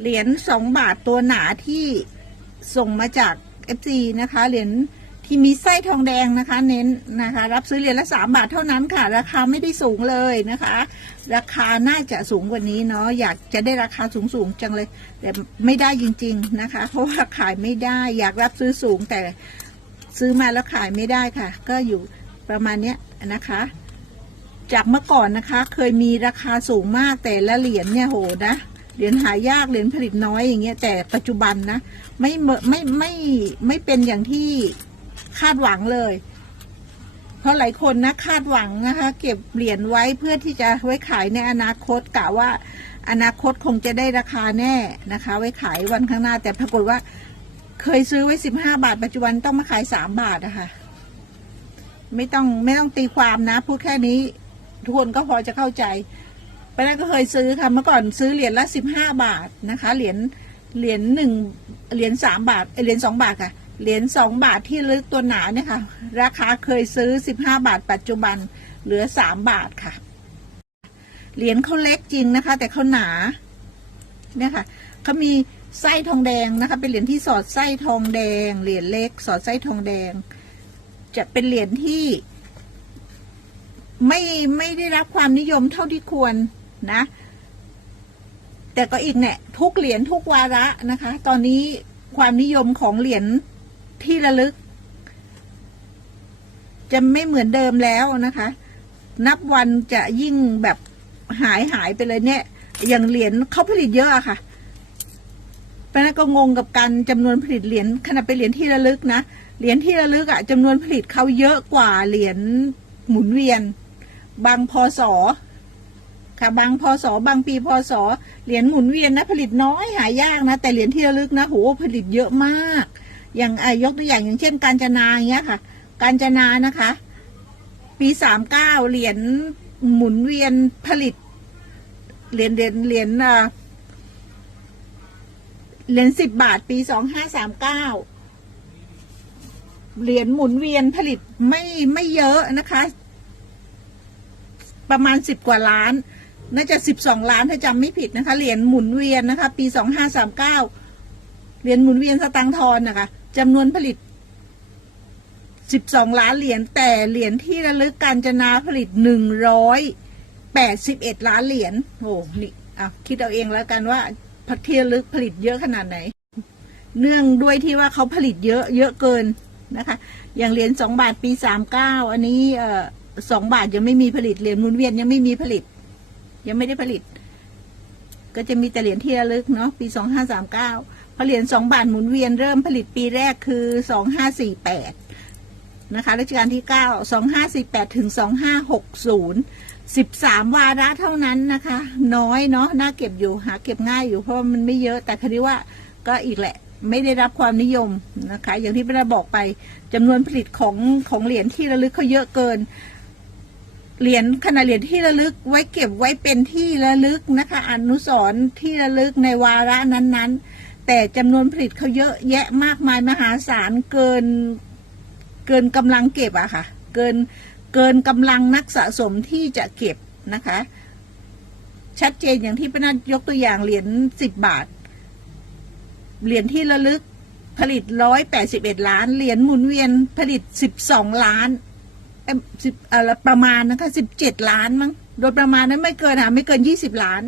เหรียญสองบาทตัวหนาที่ส่งมาจาก FC นะคะ เหรียญที่มีไส้ทองแดงนะคะ เน้นนะคะ รับซื้อเหรียญละสามบาทเท่านั้นค่ะ ราคาไม่ได้สูงเลยนะคะ ราคาน่าจะสูงกว่านี้เนาะอยากจะได้ราคาสูงสูงๆจังเลย แต่ไม่ได้จริง ๆนะคะ เพราะว่าขายไม่ได้อยากรับซื้อสูงแต่ซื้อมาแล้วขายไม่ได้ค่ะ ก็อยู่ประมาณเนี้ยนะคะ จากเมื่อก่อนนะคะ เคยมีราคาสูงมากแต่ละเหรียญเนี่ยโหนะ เหรียญหายากเหรียญผลิตน้อยอย่างเงี้ยแต่ปัจจุบันนะไม่เมไม่ไม่ไม่เป็นอย่างที่คาดหวังเลย เพราะหลายคนนะคาดหวังนะคะ เก็บเหรียญไว้เพื่อที่จะไว้ขายในอนาคตกะว่า อนาคตคงจะได้ราคาแน่นะคะ ไว้ขายวันข้างหน้า แต่ปรากฏว่า เคยซื้อไว้สิบห้าบาท ปัจจุบันต้องมาขายสามบาทอะค่ะไม่ต้องไม่ต้องตีความนะพูดแค่นี้ทุกคนก็พอจะเข้าใจ ปแล้วก็เคยซื้อค่ะเมื่อก่อนซื้อเหรียญละสิบห้าบาทนะคะ เหรียญเหรียญหนึ่งเหรียญสามบาทเอ้ยเหรียญสองบาทค่ะ เหรียญสองบาทที่ลึกตัวหนาเนี่ยค่ะ ราคาเคยซื้อสิบห้าบาท ปัจจุบันเหลือสามบาทค่ะ เหรียญเขาเล็กจริงนะคะ แต่เขาหนาเนี่ยค่ะเขามีไส้ทองแดงนะคะ เป็นเหรียญที่สอดไส้ทองแดง เหรียญเล็ก สอดไส้ทองแดง จะเป็นเหรียญที่ ไม่ไม่ได้รับความนิยมเท่าที่ควร นะ แต่ก็อีกเนี่ยทุกเหรียญทุกวาระนะคะ ตอนนี้ความนิยมของเหรียญที่ระลึก จะไม่เหมือนเดิมแล้วนะคะ นับวันจะยิ่งแบบหายหายไปเลยเนี่ย อย่างเหรียญเขาผลิตเยอะอะค่ะเพราะฉะนั้นก็งงกับการจำนวนผลิตเหรียญขนาดเป็นเหรียญที่ระลึกนะเหรียญที่ระลึกอะจำนวนผลิตเขาเยอะกว่าเหรียญหมุนเวียน บางพศ ค่ะบางพศบางปีพศเหรียญหมุนเวียนนะผลิตน้อยหายากนะ แต่เหรียญที่ระลึกนะโหผลิตเยอะมาก อย่างอายกตัวอย่างอย่างเช่น การจนาอย่างเงี้ยค่ะ การจนานะคะ ปีสามเก้าเหรียญหมุนเวียนผลิตเหรียญเหรียญเหรียญเหรียญสิบบาทปีสองห้าสามเก้าเหรียญหมุนเวียนผลิตไม่ไม่เยอะนะคะ ประมาณสิบกว่าล้าน น่าจะสิบสองล้านถ้าจำไม่ผิดนะคะ เหรียญหมุนเวียนนะคะ ปีสองห้าสามเก้าเหรียญหมุนเวียนสตังทอนนะคะจำนวนผลิตสิบสองล้านเหรียญแต่เหรียญที่ระลึกการจนาผลิตหนึ่งร้อยแปดสิบเอ็ดล้านเหรียญโอ้นี่อะคิดเอาเองแล้วกันว่าที่ระลึกผลิตเยอะขนาดไหน เนื่องด้วยที่ว่าเขาผลิตเยอะเยอะเกินนะคะ อย่างเหรียญสองบาทปีสามเก้าอันนี้เอ่อสองบาทยังไม่มีผลิตเหรียญหมุนเวียนยังไม่มีผลิต ยังไม่ได้ผลิต ก็จะมีแต่เหรียญที่ระลึกเนาะปีสองห้าสามเก้าพอเหรียญสองบาทหมุนเวียนเริ่มผลิตปีแรกคือสองห้าสี่แปดนะคะรัชกาลที่เก้าสองห้าสี่แปดถึงสองห้าหกศูนย์สิบสามวาระเท่านั้นนะคะ น้อยเนาะน่าเก็บอยู่หาเก็บง่ายอยู่เพราะมันไม่เยอะแต่คดีว่าก็อีกแหละไม่ได้รับความนิยมนะคะ อย่างที่พี่ได้บอกไปจำนวนผลิตของของเหรียญที่ระลึกเขาเยอะเกิน เหรียญขนาดเหรียญที่ระลึกไว้เก็บไว้เป็นที่ระลึกนะคะ อนุสรณ์ที่ระลึกในวาระนั้นๆ แต่จำนวนผลิตเขาเยอะแยะมากมายมหาศาลเกินเกินกำลังเก็บอะค่ะ เกินเกินกำลังนักสะสมที่จะเก็บนะคะ ชัดเจนอย่างที่พนัทยกตัวอย่างเหรียญสิบบาท เหรียญที่ระลึกผลิตร้อยแปดสิบเอ็ดล้าน เหรียญหมุนเวียนผลิตสิบสองล้าน สิบอะไรประมาณนะคะสิบเจ็ดล้านมั้งโดยประมาณนั้นไม่เกินค่ะไม่เกินยี่สิบล้าน